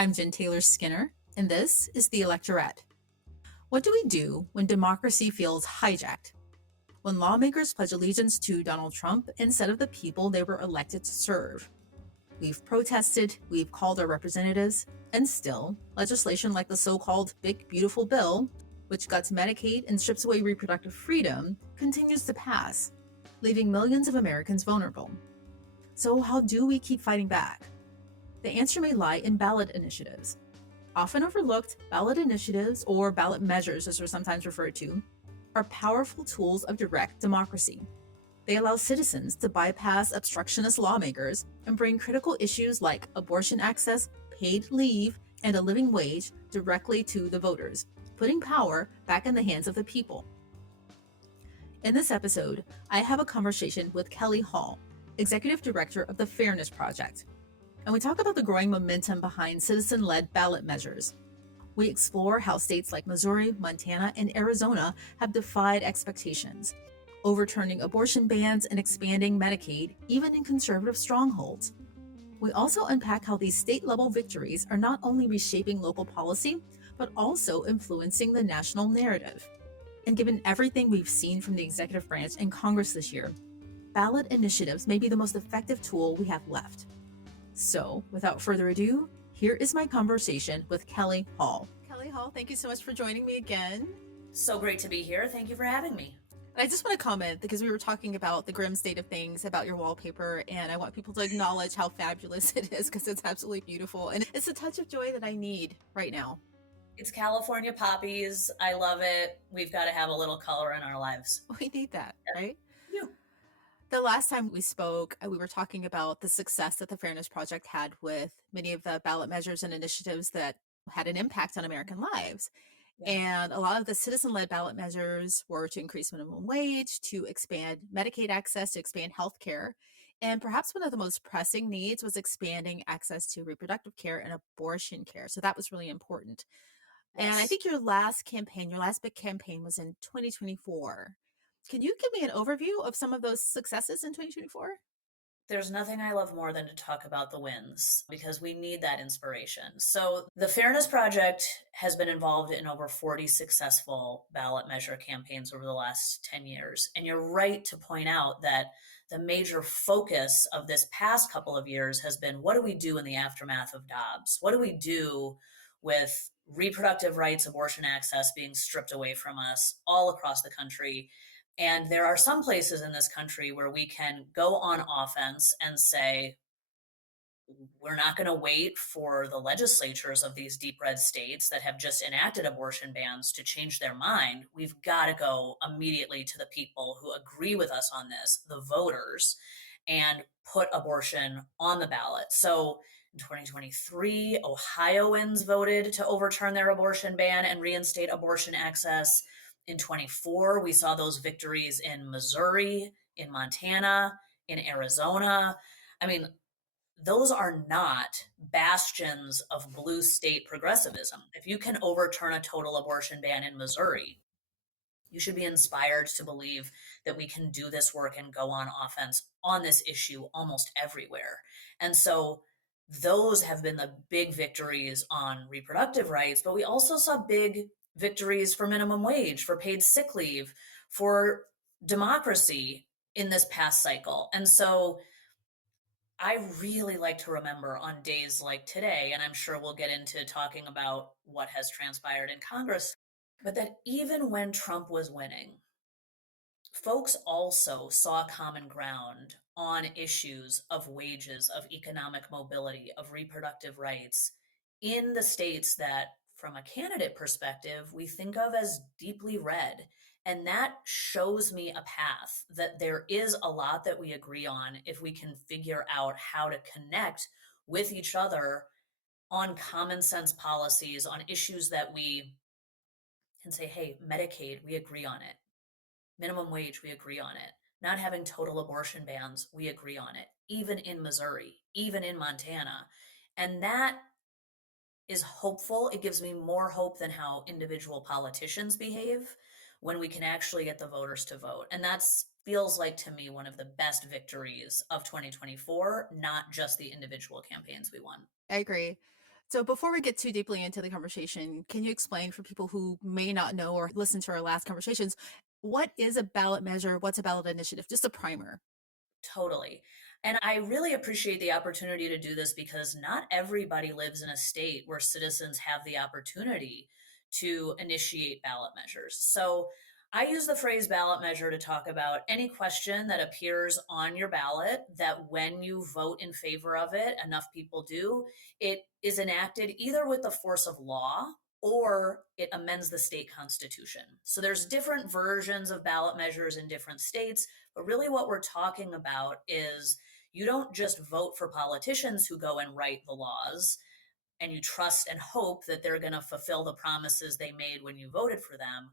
I'm Jen Taylor Skinner, and this is the Electorette. What do we do when democracy feels hijacked? When lawmakers pledge allegiance to Donald Trump instead of the people they were elected to serve? We've protested, we've called our representatives, and still, legislation like the so called Big Beautiful Bill, which guts Medicaid and strips away reproductive freedom, continues to pass, leaving millions of Americans vulnerable. So, how do we keep fighting back? The answer may lie in ballot initiatives. Often overlooked, ballot initiatives, or ballot measures as they're sometimes referred to, are powerful tools of direct democracy. They allow citizens to bypass obstructionist lawmakers and bring critical issues like abortion access, paid leave, and a living wage directly to the voters, putting power back in the hands of the people. In this episode, I have a conversation with Kelly Hall, Executive Director of the Fairness Project, and we talk about the growing momentum behind citizen-led ballot measures. We explore how states like Missouri, Montana, and Arizona have defied expectations, overturning abortion bans and expanding Medicaid, even in conservative strongholds. We also unpack how these state-level victories are not only reshaping local policy, but also influencing the national narrative. And given everything we've seen from the executive branch and Congress this year, ballot initiatives may be the most effective tool we have left. So, without further ado, here is my conversation with Kelly Hall. Kelly Hall, thank you so much for joining me again. So great to be here. Thank you for having me. And I just want to comment because we were talking about the grim state of things about your wallpaper, and I want people to acknowledge how fabulous it is because it's absolutely beautiful. And it's a touch of joy that I need right now. It's California poppies. I love it. We've got to have a little color in our lives. We need that, right? Yeah. The last time we spoke, we were talking about the success that the Fairness Project had with many of the ballot measures and initiatives that had an impact on American lives. Yeah. And a lot of the citizen-led ballot measures were to increase minimum wage, to expand Medicaid access, to expand health care. And perhaps one of the most pressing needs was expanding access to reproductive care and abortion care. So that was really important. Yes. And I think your last big campaign was in 2024. Can you give me an overview of some of those successes in 2024? There's nothing I love more than to talk about the wins because we need that inspiration. So the Fairness Project has been involved in over 40 successful ballot measure campaigns over the last 10 years. And you're right to point out that the major focus of this past couple of years has been, what do we do in the aftermath of Dobbs? What do we do with reproductive rights, abortion access being stripped away from us all across the country? And there are some places in this country where we can go on offense and say, we're not going to wait for the legislatures of these deep red states that have just enacted abortion bans to change their mind. We've got to go immediately to the people who agree with us on this, the voters, and put abortion on the ballot. So in 2023, Ohioans voted to overturn their abortion ban and reinstate abortion access. In 24, we saw those victories in Missouri, in Montana, in Arizona. I mean, those are not bastions of blue state progressivism. If you can overturn a total abortion ban in Missouri, you should be inspired to believe that we can do this work and go on offense on this issue almost everywhere. And so those have been the big victories on reproductive rights, but we also saw big victories for minimum wage, for paid sick leave, for democracy in this past cycle. And so I really like to remember on days like today, and I'm sure we'll get into talking about what has transpired in Congress, but that even when Trump was winning, folks also saw common ground on issues of wages, of economic mobility, of reproductive rights in the states that, from a candidate perspective, we think of as deeply red. And that shows me a path that there is a lot that we agree on if we can figure out how to connect with each other on common sense policies, on issues that we can say, hey, Medicaid, we agree on it. Minimum wage, we agree on it. Not having total abortion bans, we agree on it. Even in Missouri, even in Montana. And that is hopeful. It gives me more hope than how individual politicians behave when we can actually get the voters to vote. And that's feels like to me one of the best victories of 2024, not just the individual campaigns we won. I agree. So before we get too deeply into the conversation, can you explain for people who may not know or listen to our last conversations, what is a ballot measure? What's a ballot initiative? Just a primer. Totally. And I really appreciate the opportunity to do this because not everybody lives in a state where citizens have the opportunity to initiate ballot measures. So I use the phrase ballot measure to talk about any question that appears on your ballot that when you vote in favor of it, enough people do, it is enacted either with the force of law or it amends the state constitution. So there's different versions of ballot measures in different states. But really, what we're talking about is you don't just vote for politicians who go and write the laws and you trust and hope that they're going to fulfill the promises they made when you voted for them.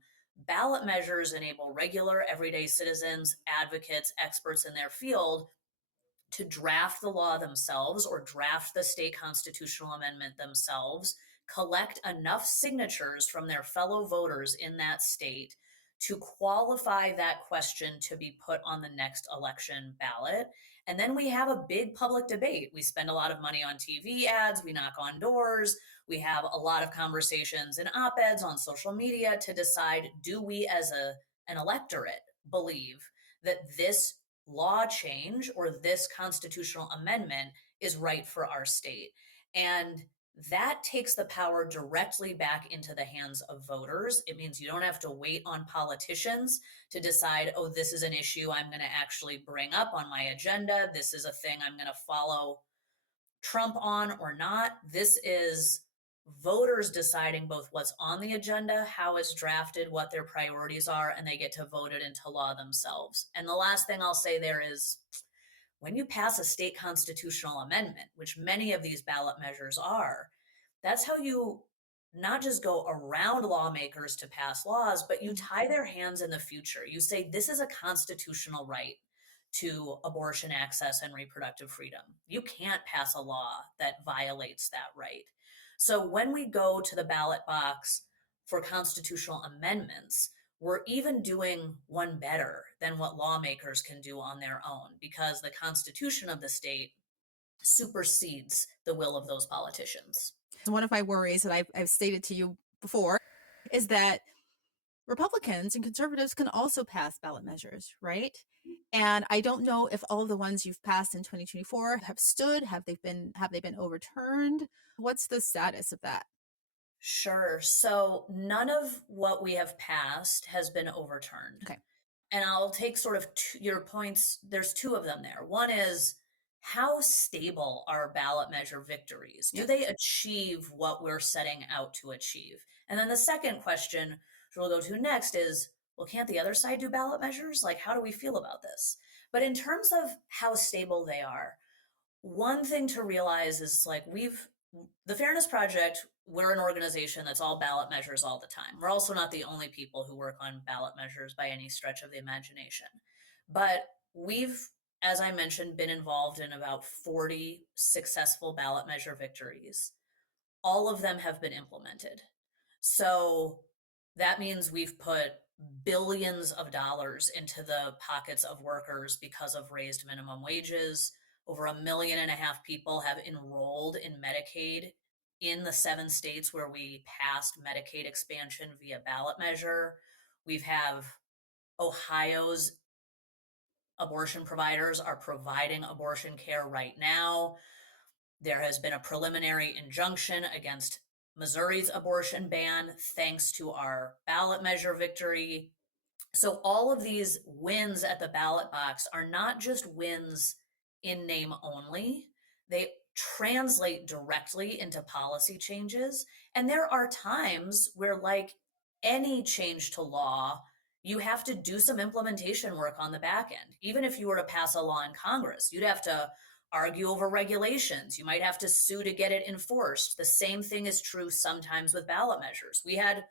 Ballot measures enable regular, everyday citizens, advocates, experts in their field to draft the law themselves or draft the state constitutional amendment themselves, collect enough signatures from their fellow voters in that state to qualify that question to be put on the next election ballot. And then we have a big public debate. We spend a lot of money on TV ads, we knock on doors, we have a lot of conversations and op-eds on social media to decide, do we as an electorate believe that this law change or this constitutional amendment is right for our state? And that takes the power directly back into the hands of voters. It means you don't have to wait on politicians to decide, oh, this is an issue I'm going to actually bring up on my agenda. This is a thing I'm going to follow Trump on or not. This is voters deciding both what's on the agenda, how it's drafted, what their priorities are, and they get to vote it into law themselves. And the last thing I'll say there is when you pass a state constitutional amendment, which many of these ballot measures are, that's how you not just go around lawmakers to pass laws, but you tie their hands in the future. You say, this is a constitutional right to abortion access and reproductive freedom. You can't pass a law that violates that right. So when we go to the ballot box for constitutional amendments, we're even doing one better than what lawmakers can do on their own because the constitution of the state supersedes the will of those politicians. One of my worries that I've stated to you before is that Republicans and conservatives can also pass ballot measures, right? And I don't know if all of the ones you've passed in 2024 have stood, have they been overturned? What's the status of that? Sure. So none of what we have passed has been overturned. Okay. And I'll take sort of your points. There's two of them there. One is how stable are ballot measure victories? Do Yep. they achieve what we're setting out to achieve? And then the second question, which we'll go to next, is well, can't the other side do ballot measures? Like, how do we feel about this? But in terms of how stable they are, one thing to realize is like the Fairness Project, we're an organization that's all ballot measures all the time. We're also not the only people who work on ballot measures by any stretch of the imagination. But we've, as I mentioned, been involved in about 40 successful ballot measure victories. All of them have been implemented. So that means we've put billions of dollars into the pockets of workers because of raised minimum wages. Over 1.5 million people have enrolled in Medicaid in the 7 states where we passed Medicaid expansion via ballot measure. We've have Ohio's abortion providers are providing abortion care right now. There has been a preliminary injunction against Missouri's abortion ban thanks to our ballot measure victory. So all of these wins at the ballot box are not just wins in name only. They translate directly into policy changes. And there are times where, like any change to law, you have to do some implementation work on the back end. Even if you were to pass a law in Congress, you'd have to argue over regulations. You might have to sue to get it enforced. The same thing is true sometimes with ballot measures. We had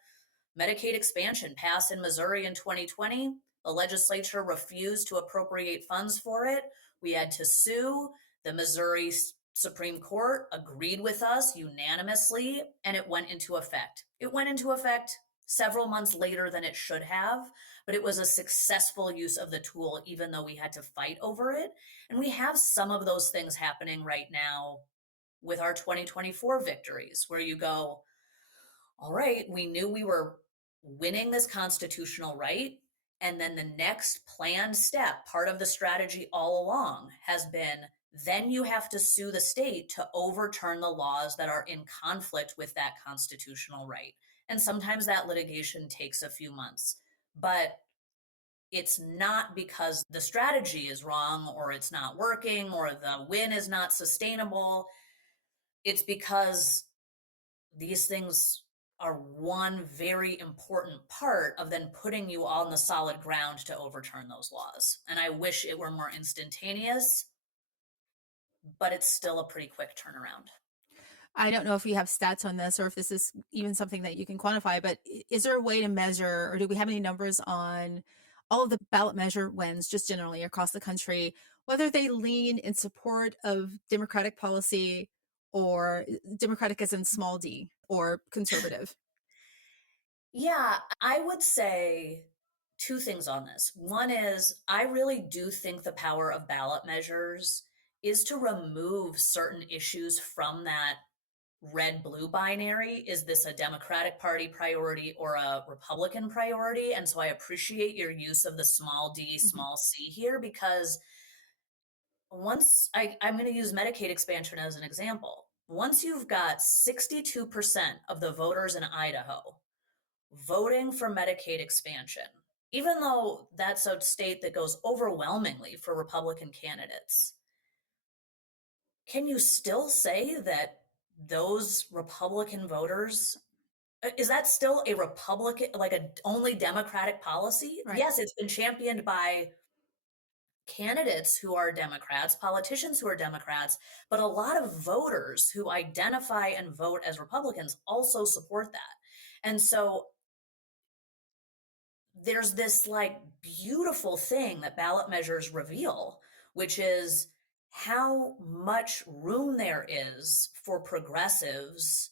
Medicaid expansion passed in Missouri in 2020. The legislature refused to appropriate funds for it. We had to sue. The Missouri Supreme Court agreed with us unanimously, and it went into effect. It went into effect several months later than it should have, but it was a successful use of the tool, even though we had to fight over it. And we have some of those things happening right now with our 2024 victories, where you go, all right, we knew we were winning this constitutional right. And then the next planned step, part of the strategy all along, has been then you have to sue the state to overturn the laws that are in conflict with that constitutional right. And sometimes that litigation takes a few months. But it's not because the strategy is wrong or it's not working or the win is not sustainable. It's because these things are one very important part of then putting you on the solid ground to overturn those laws. And I wish it were more instantaneous, but it's still a pretty quick turnaround. I don't know if we have stats on this or if this is even something that you can quantify, but is there a way to measure, or do we have any numbers on all of the ballot measure wins just generally across the country, whether they lean in support of Democratic policy or Democratic as in small d or conservative? Yeah, I would say two things on this. One is I really do think the power of ballot measures is to remove certain issues from that red blue binary. Is this a Democratic Party priority or a Republican priority? And so I appreciate your use of the small d, Mhm. small c here, because I'm going to use Medicaid expansion as an example. Once you've got 62% of the voters in Idaho voting for Medicaid expansion, even though that's a state that goes overwhelmingly for Republican candidates, can you still say that those Republican voters, is that still a Republican, like a only Democratic policy? Right. Yes, it's been championed by candidates who are Democrats, politicians who are Democrats, but a lot of voters who identify and vote as Republicans also support that. And so there's this like beautiful thing that ballot measures reveal, which is how much room there is for progressives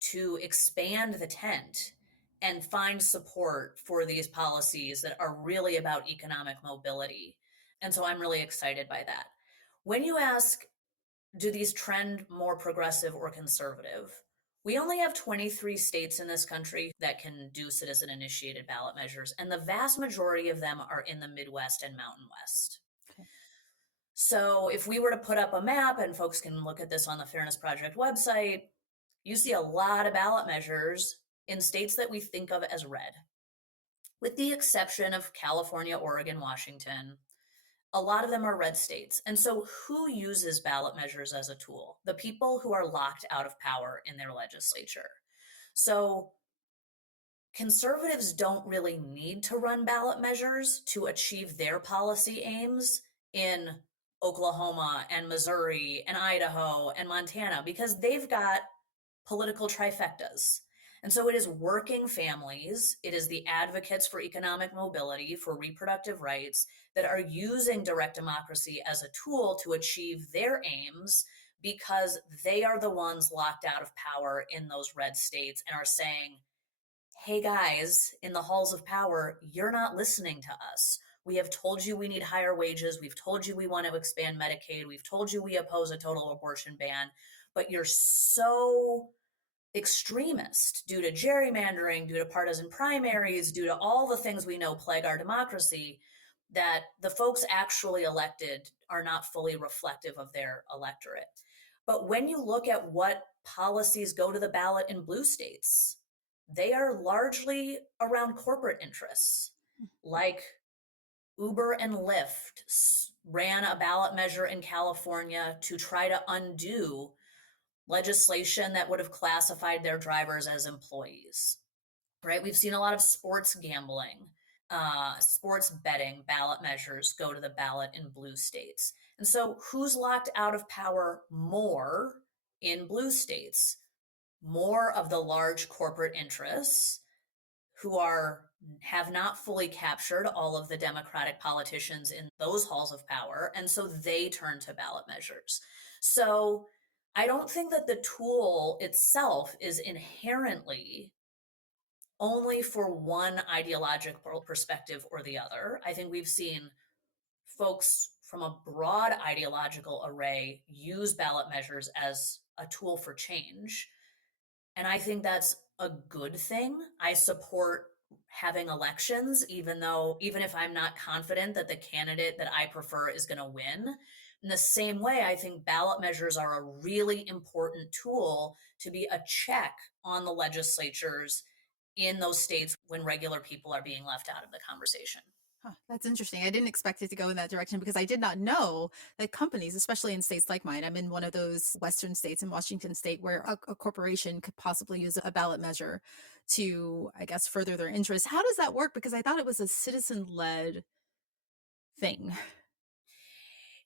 to expand the tent and find support for these policies that are really about economic mobility. And so I'm really excited by that. When you ask, do these trend more progressive or conservative? We only have 23 states in this country that can do citizen initiated ballot measures, and the vast majority of them are in the Midwest and Mountain West. Okay. So if we were to put up a map, and folks can look at this on the Fairness Project website, you see a lot of ballot measures in states that we think of as red, with the exception of California, Oregon, Washington. A lot of them are red states. And so who uses ballot measures as a tool? The people who are locked out of power in their legislature. So conservatives don't really need to run ballot measures to achieve their policy aims in Oklahoma and Missouri and Idaho and Montana, because they've got political trifectas. And so it is working families, it is the advocates for economic mobility, for reproductive rights, that are using direct democracy as a tool to achieve their aims, because they are the ones locked out of power in those red states and are saying, hey guys, in the halls of power, you're not listening to us. We have told you we need higher wages. We've told you we want to expand Medicaid. We've told you we oppose a total abortion ban, but you're so extremist due to gerrymandering, due to partisan primaries, due to all the things we know plague our democracy, that the folks actually elected are not fully reflective of their electorate. But when you look at what policies go to the ballot in blue states, they are largely around corporate interests. Like Uber and Lyft ran a ballot measure in California to try to undo legislation that would have classified their drivers as employees, right? We've seen a lot of sports gambling, sports betting ballot measures go to the ballot in blue states. And so who's locked out of power more in blue states? More of the large corporate interests who have not fully captured all of the Democratic politicians in those halls of power. And so they turn to ballot measures. So I don't think that the tool itself is inherently only for one ideological perspective or the other. I think we've seen folks from a broad ideological array use ballot measures as a tool for change. And I think that's a good thing. I support having elections, even if I'm not confident that the candidate that I prefer is going to win. In the same way, I think ballot measures are a really important tool to be a check on the legislatures in those states when regular people are being left out of the conversation. Huh, that's interesting. I didn't expect it to go in that direction because I did not know that companies, especially in states like mine, I'm in one of those Western states in Washington state where a corporation could possibly use a ballot measure to, I guess, further their interests. How does that work? Because I thought it was a citizen led thing.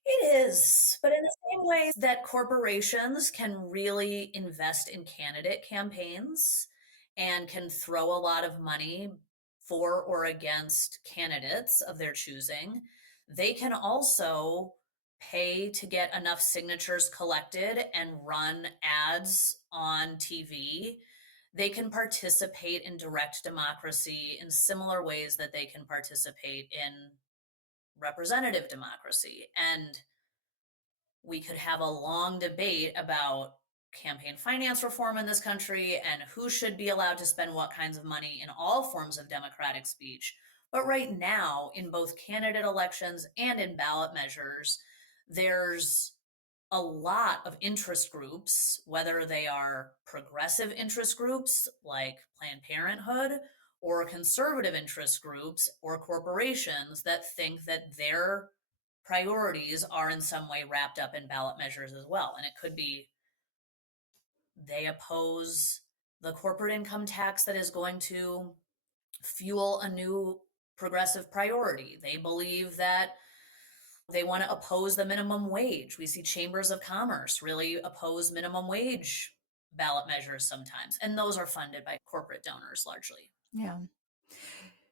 It is, but in the same way that corporations can really invest in candidate campaigns and can throw a lot of money for or against candidates of their choosing, they can also pay to get enough signatures collected and run ads on TV. They can participate in direct democracy in similar ways that they can participate in representative democracy. And we could have a long debate about campaign finance reform in this country and who should be allowed to spend what kinds of money in all forms of democratic speech. But right now, in both candidate elections and in ballot measures, there's a lot of interest groups, whether they are progressive interest groups like Planned Parenthood or conservative interest groups or corporations that think that their priorities are in some way wrapped up in ballot measures as well. And it could be they oppose the corporate income tax that is going to fuel a new progressive priority. They believe that they want to oppose the minimum wage. We see chambers of commerce really oppose minimum wage ballot measures sometimes, and those are funded by corporate donors largely. Yeah.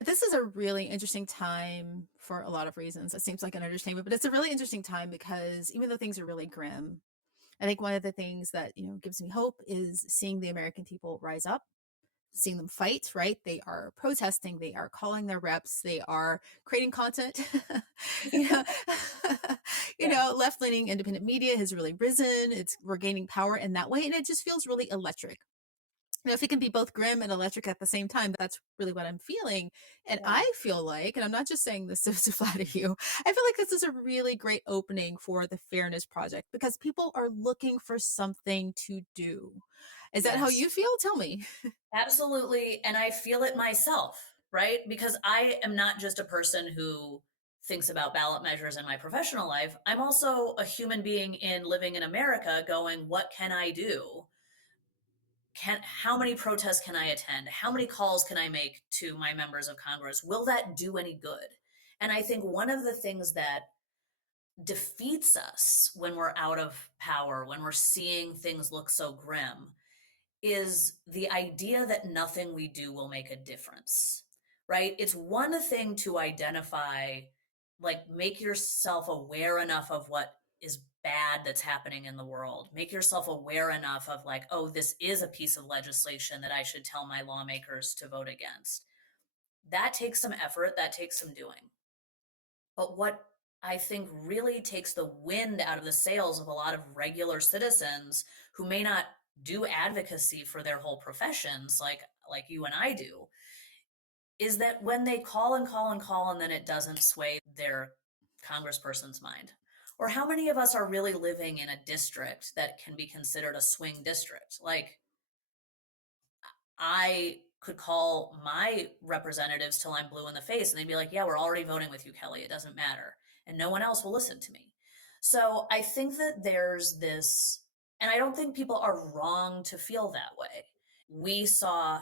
This is a really interesting time for a lot of reasons. It seems like an understatement, but it's a really interesting time because even though things are really grim, I think one of the things that, gives me hope is seeing the American people rise up, seeing them fight, right? They are protesting, they are calling their reps, they are creating content. you know, Yeah. left-leaning independent media has really risen. We're gaining power in that way, and it just feels really electric. If it can be both grim and electric at the same time, that's really what I'm feeling. And Yeah. I feel like, and I'm not just saying this to flatter you, I feel like this is a really great opening for the Fairness Project because people are looking for something to do. Is that how Yes. you feel? Tell me. Absolutely. And I feel it myself, right? Because I am not just a person who thinks about ballot measures in my professional life. I'm also a human being in living in America going, what can I do? How many protests can I attend? How many calls can I make to my members of Congress? Will that do any good? And I think one of the things that defeats us when we're out of power, when we're seeing things look so grim, is the idea that nothing we do will make a difference, right? It's one thing to identify, like, make yourself aware enough of what is bad that's happening in the world. Make yourself aware enough of, like, oh, this is a piece of legislation that I should tell my lawmakers to vote against. That takes some effort, that takes some doing. But what I think really takes the wind out of the sails of a lot of regular citizens who may not do advocacy for their whole professions like you and I do is that when they call and call and call and then it doesn't sway their congressperson's mind. Or how many of us are really living in a district that can be considered a swing district? Like, I could call my representatives till I'm blue in the face and they'd be like, yeah, we're already voting with you, Kelly. It doesn't matter. And no one else will listen to me. So I think that there's this, and I don't think people are wrong to feel that way. We saw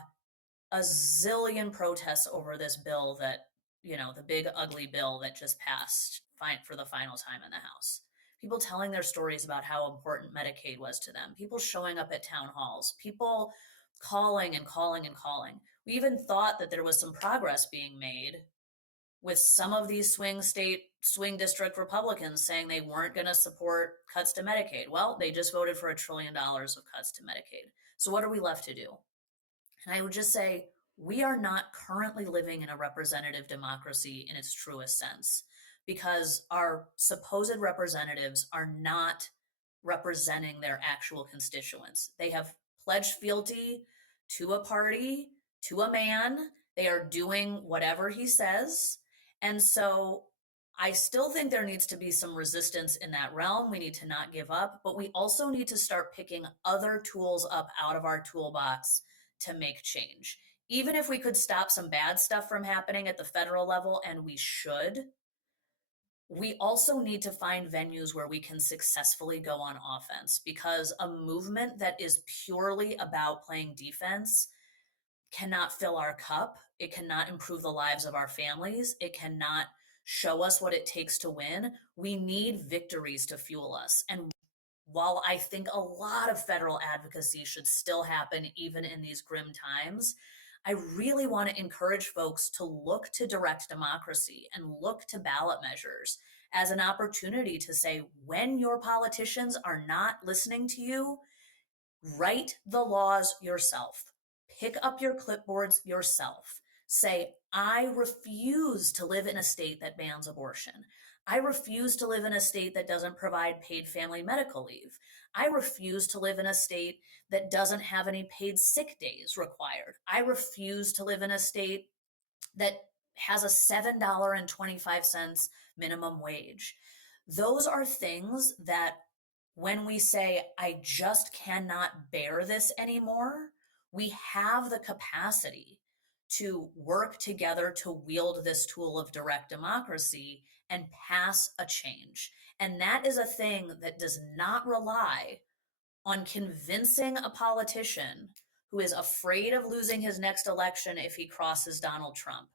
a zillion protests over this bill that, the big ugly bill that just passed for the final time in the House. People telling their stories about how important Medicaid was to them, people showing up at town halls, people calling and calling and calling. We even thought that there was some progress being made with some of these swing district Republicans saying they weren't going to support cuts to Medicaid. Well, they just voted for $1 trillion of cuts to Medicaid. So what are we left to do? And I would just say, we are not currently living in a representative democracy in its truest sense because our supposed representatives are not representing their actual constituents. They have pledged fealty to a party, to a man. They are doing whatever he says. And so I still think there needs to be some resistance in that realm. We need to not give up, but we also need to start picking other tools up out of our toolbox to make change. Even if we could stop some bad stuff from happening at the federal level, and we should, we also need to find venues where we can successfully go on offense, because a movement that is purely about playing defense cannot fill our cup. It cannot improve the lives of our families. It cannot show us what it takes to win. We need victories to fuel us. And while I think a lot of federal advocacy should still happen even in these grim times, I really want to encourage folks to look to direct democracy and look to ballot measures as an opportunity to say, when your politicians are not listening to you, write the laws yourself. Pick up your clipboards yourself. Say, I refuse to live in a state that bans abortion. I refuse to live in a state that doesn't provide paid family medical leave. I refuse to live in a state that doesn't have any paid sick days required. I refuse to live in a state that has a $7.25 minimum wage. Those are things that, when we say, I just cannot bear this anymore, we have the capacity to work together to wield this tool of direct democracy and pass a change. And that is a thing that does not rely on convincing a politician who is afraid of losing his next election if he crosses Donald Trump.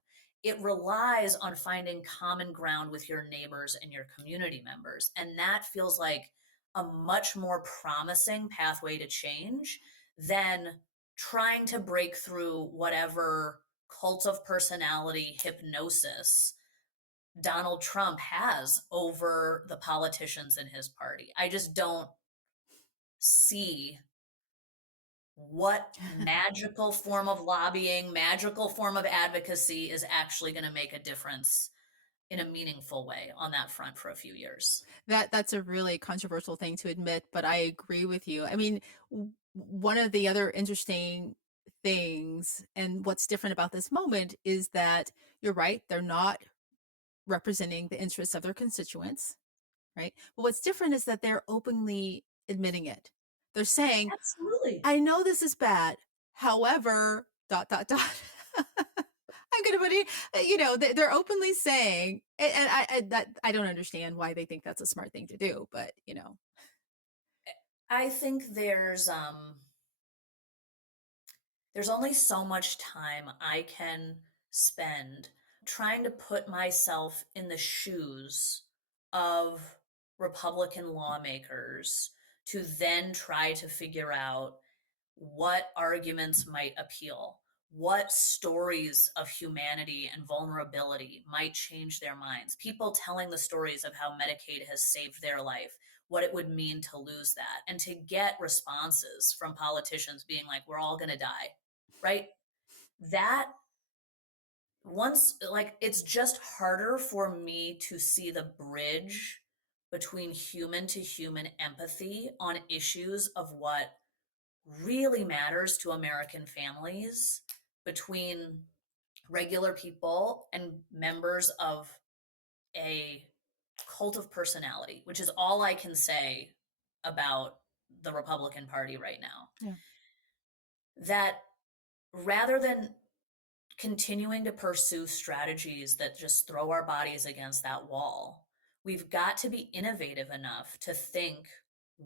It relies on finding common ground with your neighbors and your community members. And that feels like a much more promising pathway to change than trying to break through whatever cult of personality hypnosis Donald Trump has over the politicians in his party. I just don't see what magical form of lobbying, magical form of advocacy is actually going to make a difference in a meaningful way on that front for a few years. That's a really controversial thing to admit, but I agree with you. I mean, one of the other interesting things and what's different about this moment is that you're right, they're not representing the interests of their constituents, right? But what's different is that they're openly admitting it. They're saying, Absolutely. I know this is bad. However, dot, dot, dot. I'm going to put it, they're openly saying, and I don't understand why they think that's a smart thing to do, but I think there's only so much time I can spend trying to put myself in the shoes of Republican lawmakers to then try to figure out what arguments might appeal, what stories of humanity and vulnerability might change their minds. People telling the stories of how Medicaid has saved their life, what it would mean to lose that, and to get responses from politicians being like, we're all going to die, right? That once, like, it's just harder for me to see the bridge between human to human empathy on issues of what really matters to American families between regular people and members of a cult of personality, which is all I can say about the Republican Party right now. yeah. That rather than continuing to pursue strategies that just throw our bodies against that wall, we've got to be innovative enough to think,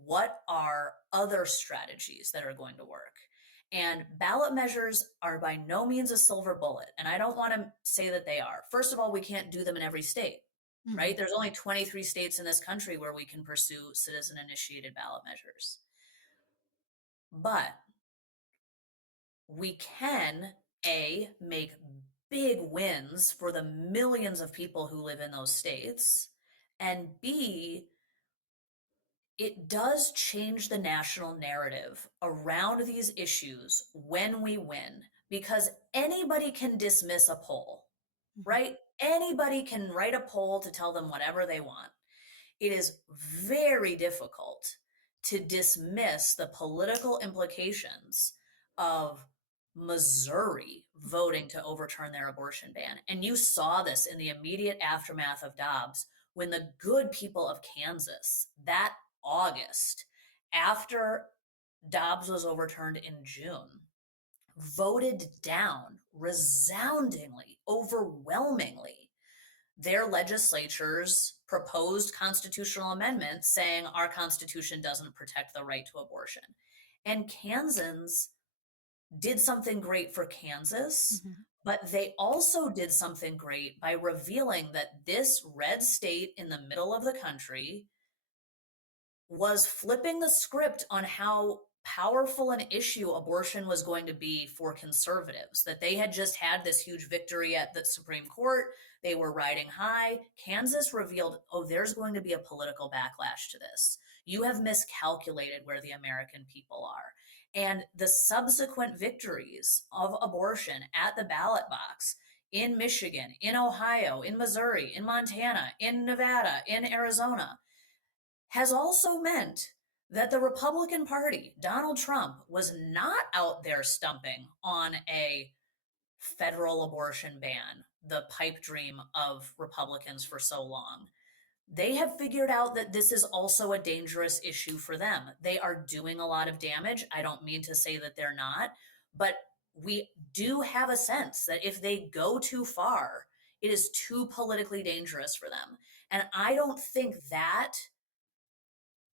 what are other strategies that are going to work? And ballot measures are by no means a silver bullet. And I don't want to say that they are. First of all, we can't do them in every state, Mhm. right? There's only 23 states in this country where we can pursue citizen initiated ballot measures. But we can, A, make big wins for the millions of people who live in those states, and B, it does change the national narrative around these issues when we win, because anybody can dismiss a poll, Mhm. right? Anybody can write a poll to tell them whatever they want. It is very difficult to dismiss the political implications of Missouri voting to overturn their abortion ban. And you saw this in the immediate aftermath of Dobbs when the good people of Kansas that August, after Dobbs was overturned in June, voted down resoundingly, overwhelmingly, their legislatures proposed constitutional amendments saying our Constitution doesn't protect the right to abortion. And Kansans did something great for Kansas, Mhm. but they also did something great by revealing that this red state in the middle of the country was flipping the script on how powerful an issue abortion was going to be for conservatives. That they had just had this huge victory at the Supreme Court. They were riding high. Kansas revealed, oh, there's going to be a political backlash to this. You have miscalculated where the American people are. And the subsequent victories of abortion at the ballot box in Michigan, in Ohio, in Missouri, in Montana, in Nevada, in Arizona, has also meant that the Republican Party, Donald Trump, was not out there stumping on a federal abortion ban, the pipe dream of Republicans for so long. They have figured out that this is also a dangerous issue for them. They are doing a lot of damage. I don't mean to say that they're not, but we do have a sense that if they go too far, it is too politically dangerous for them. And I don't think that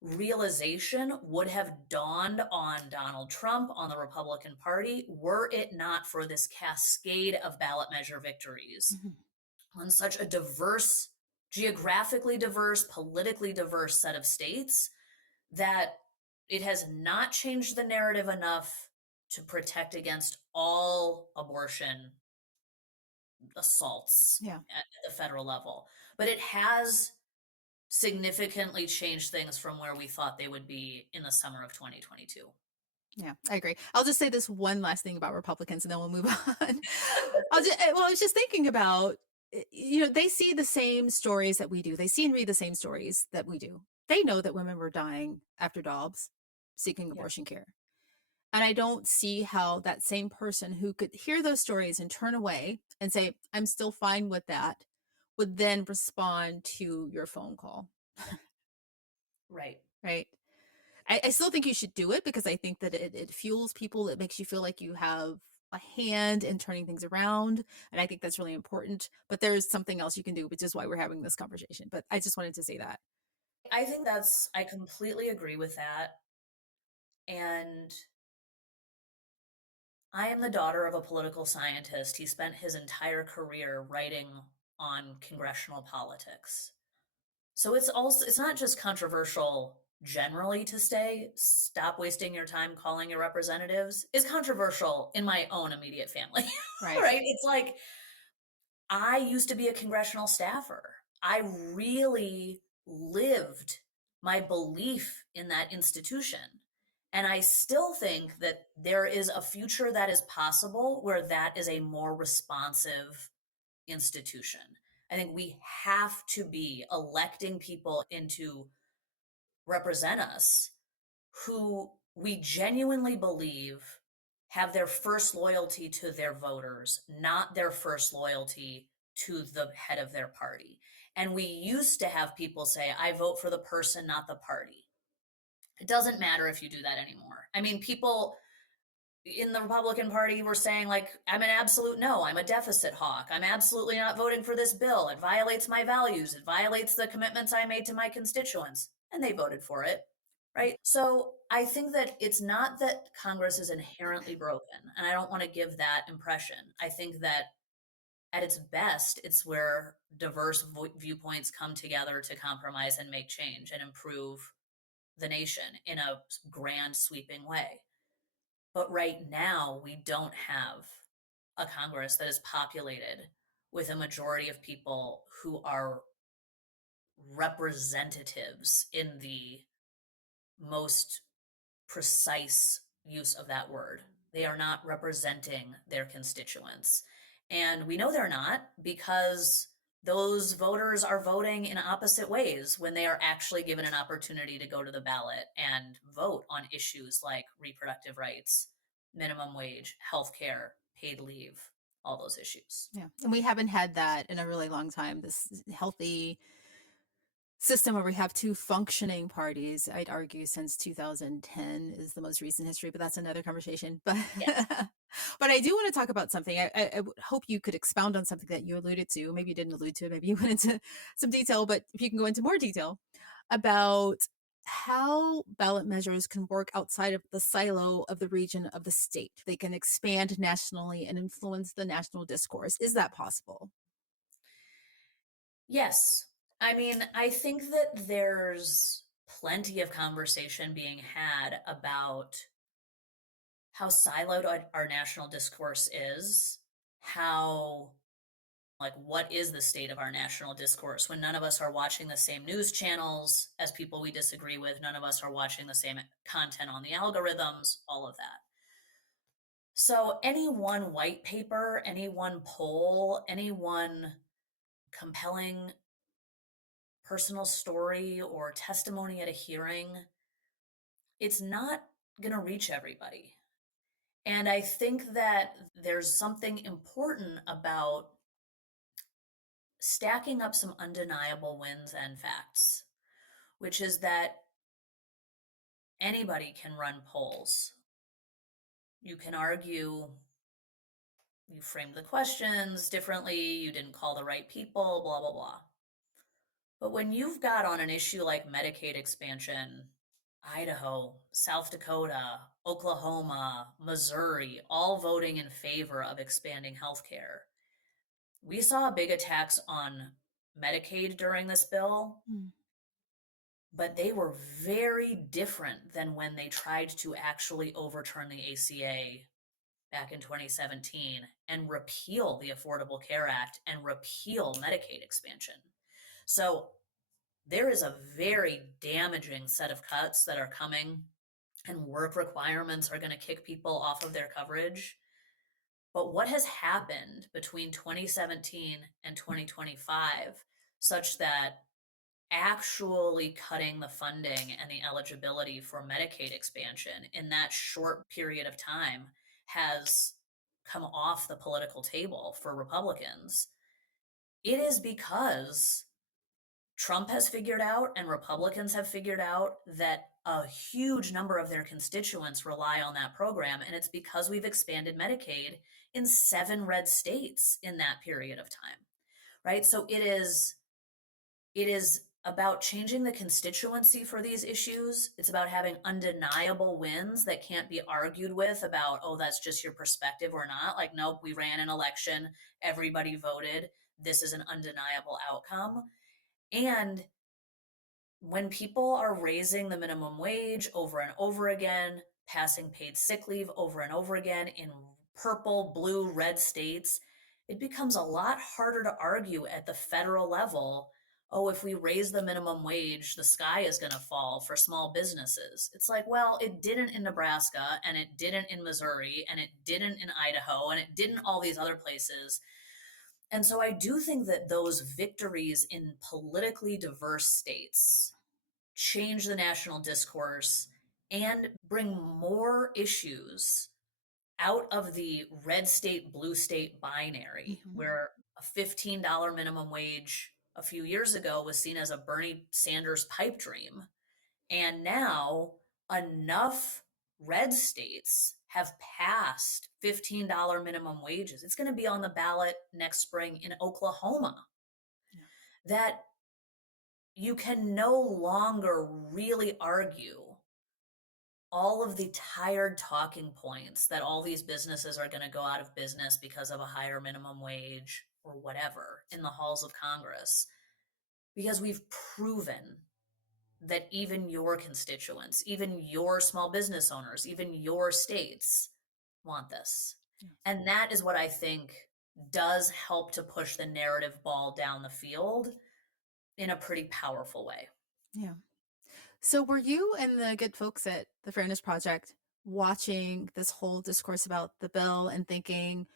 realization would have dawned on Donald Trump, on the Republican Party, were it not for this cascade of ballot measure victories Mhm. on such a diverse, geographically diverse, politically diverse set of states that it has not changed the narrative enough to protect against all abortion assaults Yeah. at the federal level. But it has significantly changed things from where we thought they would be in the summer of 2022. Yeah, I agree. I'll just say this one last thing about Republicans and then we'll move on. Well, I was just thinking about, they see the same stories that we do. They see and read the same stories that we do. They know that women were dying after Dobbs seeking Yeah. abortion care. And I don't see how that same person who could hear those stories and turn away and say, I'm still fine with that, would then respond to your phone call, Right. right? I still think you should do it because I think that it fuels people. It makes you feel like you have a hand in turning things around. And I think that's really important. But there's something else you can do, which is why we're having this conversation. But I just wanted to say that. I think I completely agree with that. And I am the daughter of a political scientist. He spent his entire career writing on congressional politics. So it's not just controversial generally to say stop wasting your time calling your representatives. It's controversial in my own immediate family. Right. Right? It's like I used to be a congressional staffer. I really lived my belief in that institution. And I still think that there is a future that is possible where that is a more responsive institution. I think we have to be electing people into represent us who we genuinely believe have their first loyalty to their voters, not their first loyalty to the head of their party. And we used to have people say, I vote for the person, not the party. It doesn't matter if you do that anymore. I mean, people in the Republican Party were saying, like, I'm an absolute no, I'm a deficit hawk. I'm absolutely not voting for this bill. It violates my values. It violates the commitments I made to my constituents. And they voted for it. Right. So I think that it's not that Congress is inherently broken. And I don't want to give that impression. I think that at its best, it's where diverse viewpoints come together to compromise and make change and improve the nation in a grand, sweeping way. But right now, we don't have a Congress that is populated with a majority of people who are representatives in the most precise use of that word. They are not representing their constituents. And we know they're not because those voters are voting in opposite ways when they are actually given an opportunity to go to the ballot and vote on issues like reproductive rights, minimum wage, healthcare, paid leave, all those issues. Yeah. And we haven't had that in a really long time. This healthy system where we have two functioning parties, I'd argue since 2010 is the most recent history, but that's another conversation. But Yes. but I do want to talk about something. I would hope you could expound on something that you alluded to. Maybe you didn't allude to it. Maybe you went into some detail, but if you can go into more detail about how ballot measures can work outside of the silo of the region of the state. They can expand nationally and influence the national discourse. Is that possible? Yes. I mean, I think that there's plenty of conversation being had about how siloed our national discourse is, how, like, what is the state of our national discourse when none of us are watching the same news channels as people we disagree with, none of us are watching the same content on the algorithms, all of that. So, any one white paper, any one poll, any one compelling personal story or testimony at a hearing, it's not going to reach everybody. And I think that there's something important about stacking up some undeniable wins and facts, which is that anybody can run polls. You can argue you framed the questions differently, you didn't call the right people, blah, blah, blah. But when you've got on an issue like Medicaid expansion, Idaho, South Dakota, Oklahoma, Missouri, all voting in favor of expanding healthcare. We saw big attacks on Medicaid during this bill, Mm. but they were very different than when they tried to actually overturn the ACA back in 2017 and repeal the Affordable Care Act and repeal Medicaid expansion. So there is a very damaging set of cuts that are coming, and work requirements are going to kick people off of their coverage. But what has happened between 2017 and 2025 such that actually cutting the funding and the eligibility for Medicaid expansion in that short period of time has come off the political table for Republicans? It is because Trump has figured out and Republicans have figured out that a huge number of their constituents rely on that program. And it's because we've expanded Medicaid in 7 red states in that period of time, right? So it is about changing the constituency for these issues. It's about having undeniable wins that can't be argued with about, oh, that's just your perspective or not. Like, nope, we ran an election, everybody voted. This is an undeniable outcome. And when people are raising the minimum wage over and over again, passing paid sick leave over and over again in purple, blue, red states, it becomes a lot harder to argue at the federal level. Oh, if we raise the minimum wage, the sky is going to fall for small businesses. It's like, well, it didn't in Nebraska, and it didn't in Missouri, and it didn't in Idaho, and it didn't all these other places. And so I do think that those victories in politically diverse states change the national discourse and bring more issues out of the red state, blue state binary, Mhm. where a $15 minimum wage a few years ago was seen as a Bernie Sanders pipe dream. And now enough red states have passed $15 minimum wages. It's going to be on the ballot next spring in Oklahoma Yeah. that you can no longer really argue all of the tired talking points that all these businesses are going to go out of business because of a higher minimum wage or whatever in the halls of Congress, because we've proven that even your constituents, even your small business owners, even your states want this. Yeah. And that is what I think does help to push the narrative ball down the field in a pretty powerful way. Yeah. So were you and the good folks at the Fairness Project watching this whole discourse about the bill and thinking,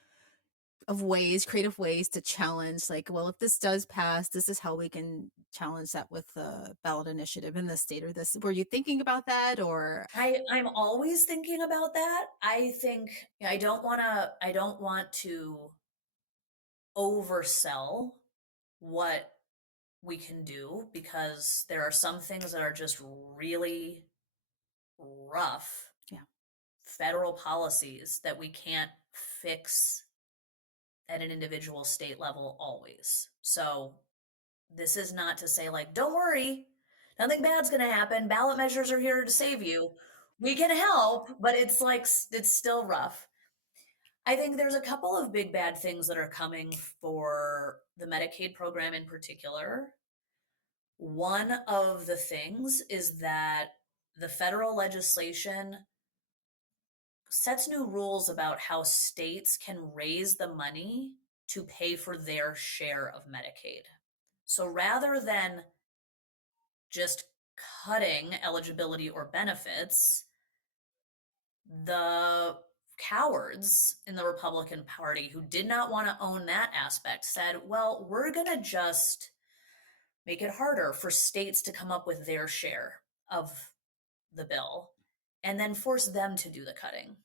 of ways, creative ways to challenge, like, well, if this does pass, this is how we can challenge that with the ballot initiative in this state or this. Were you thinking about that or? I'm always thinking about that. I think I don't want to oversell what we can do because there are some things that are just really rough Yeah. federal policies that we can't fix at an individual state level always. So this is not to say like, don't worry, nothing bad's going to happen. Ballot measures are here to save you. We can help, but it's like it's still rough. I think there's a couple of big bad things that are coming for the Medicaid program in particular. One of the things is that the federal legislation sets new rules about how states can raise the money to pay for their share of Medicaid. So rather than just cutting eligibility or benefits, the cowards in the Republican Party who did not want to own that aspect said, well, we're going to just make it harder for states to come up with their share of the bill and then force them to do the cutting.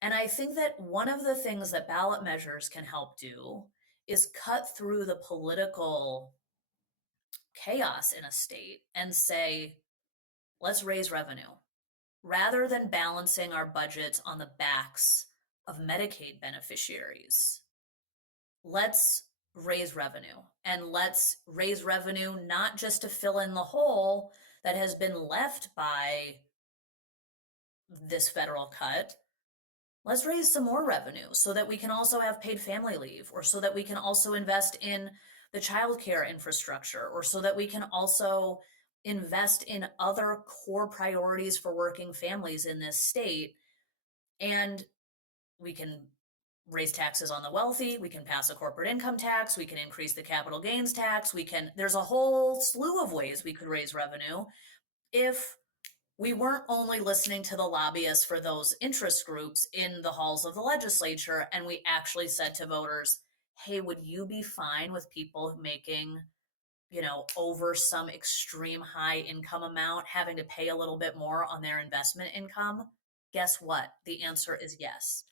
And I think that one of the things that ballot measures can help do is cut through the political chaos in a state and say, let's raise revenue. Rather than balancing our budgets on the backs of Medicaid beneficiaries, let's raise revenue. And let's raise revenue not just to fill in the hole that has been left by this federal cut. Let's raise some more revenue so that we can also have paid family leave, or so that we can also invest in the childcare infrastructure, or so that we can also invest in other core priorities for working families in this state. And we can raise taxes on the wealthy, we can pass a corporate income tax, we can increase the capital gains tax, there's a whole slew of ways we could raise revenue if we weren't only listening to the lobbyists for those interest groups in the halls of the legislature, and we actually said to voters, hey, would you be fine with people making, over some extreme high income amount, having to pay a little bit more on their investment income? Guess what? The answer is yes.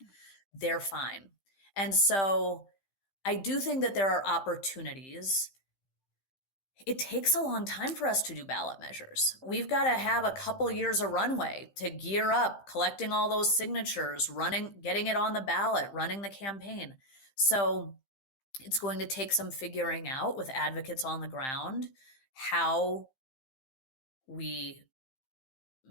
They're fine. And so I do think that there are opportunities. It takes a long time for us to do ballot measures. We've got to have a couple years of runway to gear up, collecting all those signatures, getting it on the ballot, running the campaign. So it's going to take some figuring out with advocates on the ground how we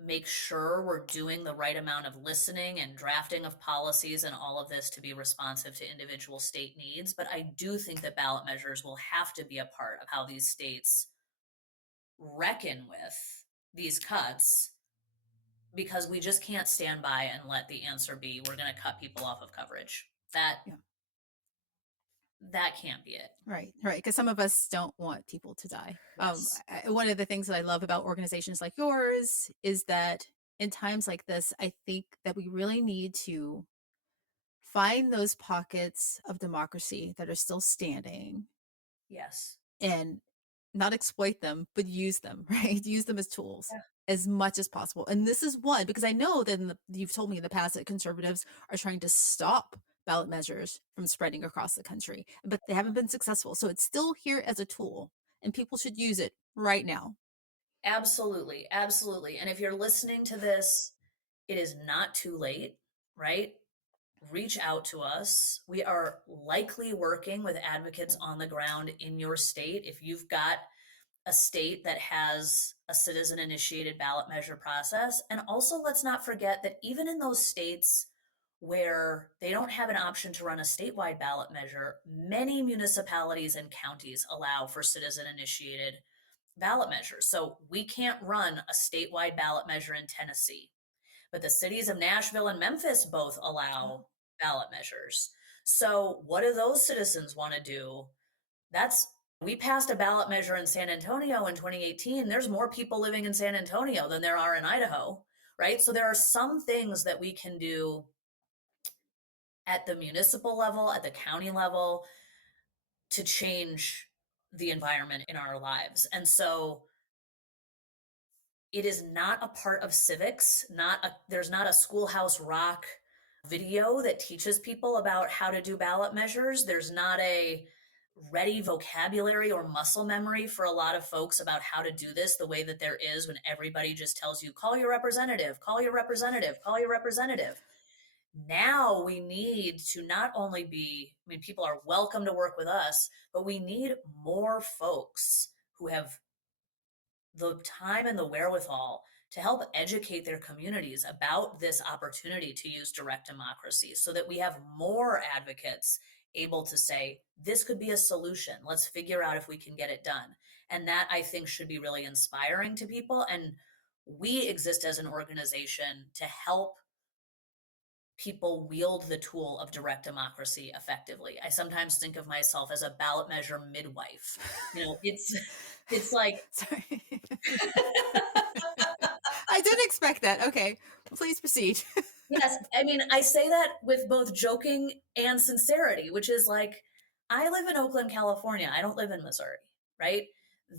make sure we're doing the right amount of listening and drafting of policies and all of this to be responsive to individual state needs. But I do think that ballot measures will have to be a part of how these states reckon with these cuts, because we just can't stand by and let the answer be we're going to cut people off of coverage. Yeah. That can't be it. Right, right. Because some of us don't want people to die. Yes. One of the things that I love about organizations like yours is that in times like this, I think that we really need to find those pockets of democracy that are still standing Yes. and not exploit them, but use them, right? Use them as tools Yeah. as much as possible. And this is one, because I know that you've told me in the past that conservatives are trying to stop ballot measures from spreading across the country, but they haven't been successful. So it's still here as a tool, and people should use it right now. Absolutely. Absolutely. And if you're listening to this, it is not too late, right? Reach out to us. We are likely working with advocates on the ground in your state. If you've got a state that has a citizen initiated ballot measure process. And also, let's not forget that even in those states where they don't have an option to run a statewide ballot measure, many municipalities and counties allow for citizen initiated ballot measures. So we can't run a statewide ballot measure in Tennessee, but the cities of Nashville and Memphis both allow ballot measures. So what do those citizens want to do? We passed a ballot measure in San Antonio in 2018. There's more people living in San Antonio than there are in Idaho, right? So there are some things that we can do at the municipal level, at the county level, to change the environment in our lives. And so it is not a part of civics, there's not a Schoolhouse Rock video that teaches people about how to do ballot measures. There's not a ready vocabulary or muscle memory for a lot of folks about how to do this the way that there is when everybody just tells you, call your representative, call your representative, call your representative. Now we need to not only I mean, people are welcome to work with us, but we need more folks who have the time and the wherewithal to help educate their communities about this opportunity to use direct democracy so that we have more advocates able to say, this could be a solution. Let's figure out if we can get it done. And that, I think, should be really inspiring to people. And we exist as an organization to help people wield the tool of direct democracy effectively. I sometimes think of myself as a ballot measure midwife. It's like Sorry. I didn't expect that. Okay, please proceed. Yes, I mean, I say that with both joking and sincerity, which is like, I live in Oakland, California. I don't live in Missouri, right?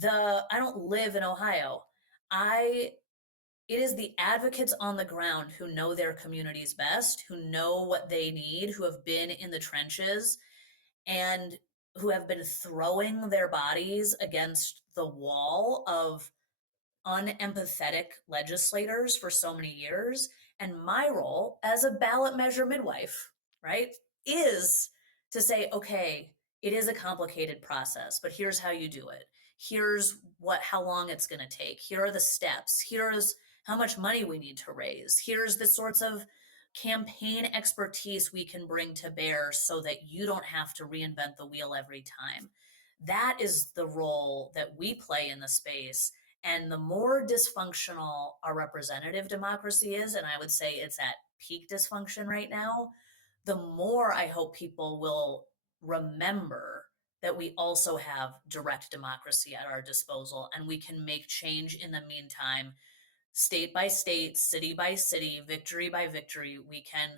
I don't live in Ohio. I It is the advocates on the ground who know their communities best, who know what they need, who have been in the trenches and who have been throwing their bodies against the wall of unempathetic legislators for so many years. And my role as a ballot measure midwife, right, is to say, okay, it is a complicated process, but here's how you do it. Here's how long it's going to take. Here are the steps. Here's how much money we need to raise. Here's the sorts of campaign expertise we can bring to bear so that you don't have to reinvent the wheel every time. That is the role that we play in the space. And the more dysfunctional our representative democracy is, and I would say it's at peak dysfunction right now, the more I hope people will remember that we also have direct democracy at our disposal and we can make change in the meantime, state by state, city by city, victory by victory. We can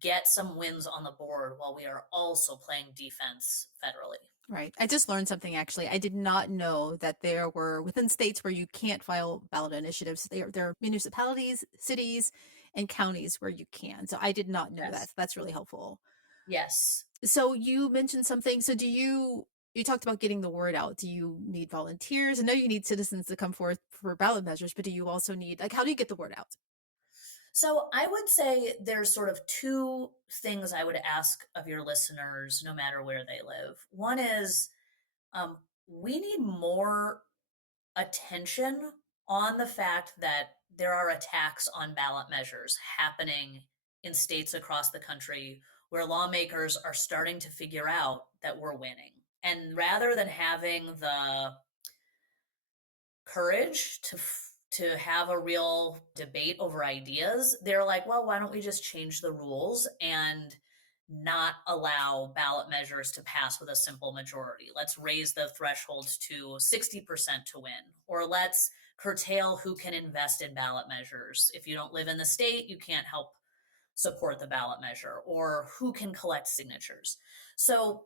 get some wins on the board while we are also playing defense federally. Right. I just learned something actually. I did not know that there were within states where you can't file ballot initiatives. There are municipalities, cities, and counties where you can. So I did not know that. Yes. So that's really helpful. Yes. So you mentioned something. So you talked about getting the word out. Do you need volunteers? I know you need citizens to come forth for ballot measures, but do you also need, like, how do you get the word out? So I would say there's sort of two things I would ask of your listeners, no matter where they live. One is um, we need more attention on the fact that there are attacks on ballot measures happening in states across the country where lawmakers are starting to figure out that we're winning. And rather than having the courage to have a real debate over ideas, they're like, well, why don't we just change the rules and not allow ballot measures to pass with a simple majority? Let's raise the thresholds to 60% to win, or let's curtail who can invest in ballot measures. If you don't live in the state, you can't help support the ballot measure, or who can collect signatures. So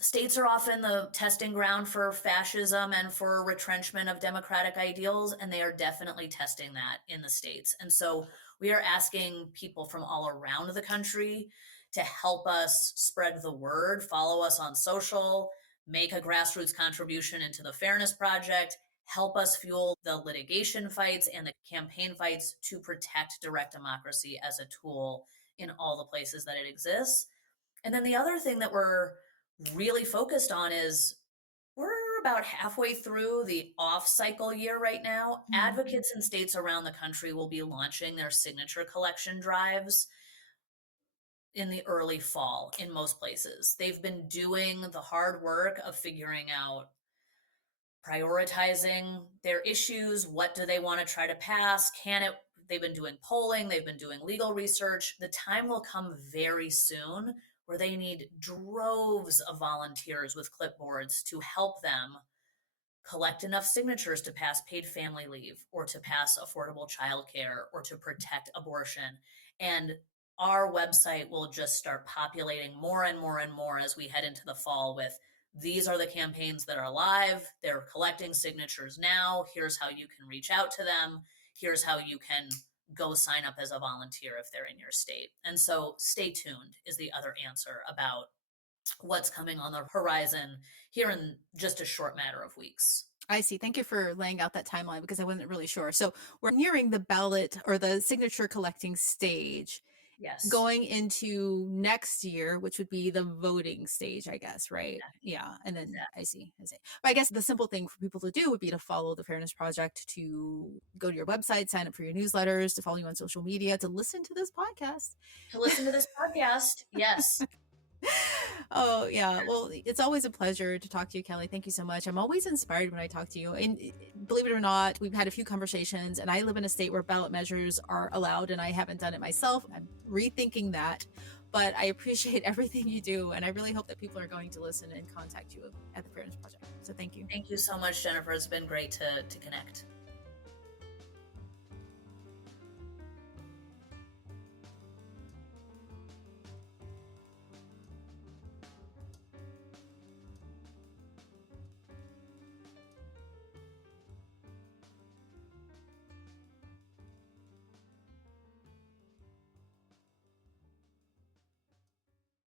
states are often the testing ground for fascism and for retrenchment of democratic ideals, and they are definitely testing that in the states. And so we are asking people from all around the country to help us spread the word, follow us on social, make a grassroots contribution into the Fairness Project, help us fuel the litigation fights and the campaign fights to protect direct democracy as a tool in all the places that it exists. And then the other thing that we're really focused on is we're about halfway through the off cycle year right now. Advocates in states around the country will be launching their signature collection drives in the early fall in most places. They've been doing the hard work of figuring out prioritizing their issues. What do they want to try to pass? They've been doing polling, they've been doing legal research. The time will come very soon where they need droves of volunteers with clipboards to help them collect enough signatures to pass paid family leave or to pass affordable childcare or to protect abortion. And our website will just start populating more and more and more as we head into the fall with these are the campaigns that are live. They're collecting signatures now. Here's how you can reach out to them. Here's how you can go sign up as a volunteer if they're in your state. And so stay tuned is the other answer about what's coming on the horizon here in just a short matter of weeks. I see. Thank you for laying out that timeline because I wasn't really sure. So we're nearing the ballot or the signature collecting stage, Yes, going into next year, which would be the voting stage, I guess, right? exactly. Yeah. And then Exactly. I see. I see. But I guess the simple thing for people to do would be to follow the Fairness Project, to go to your website, sign up for your newsletters, to follow you on social media, to listen to this podcast. To listen to this podcast, yes. Oh, yeah. Well, it's always a pleasure to talk to you, Kelly. Thank you so much. I'm always inspired when I talk to you. And believe it or not, we've had a few conversations, and I live in a state where ballot measures are allowed, and I haven't done it myself. I'm rethinking that. But I appreciate everything you do, and I really hope that people are going to listen and contact you at the Fairness Project. So thank you. Thank you so much, Jennifer. It's been great to connect.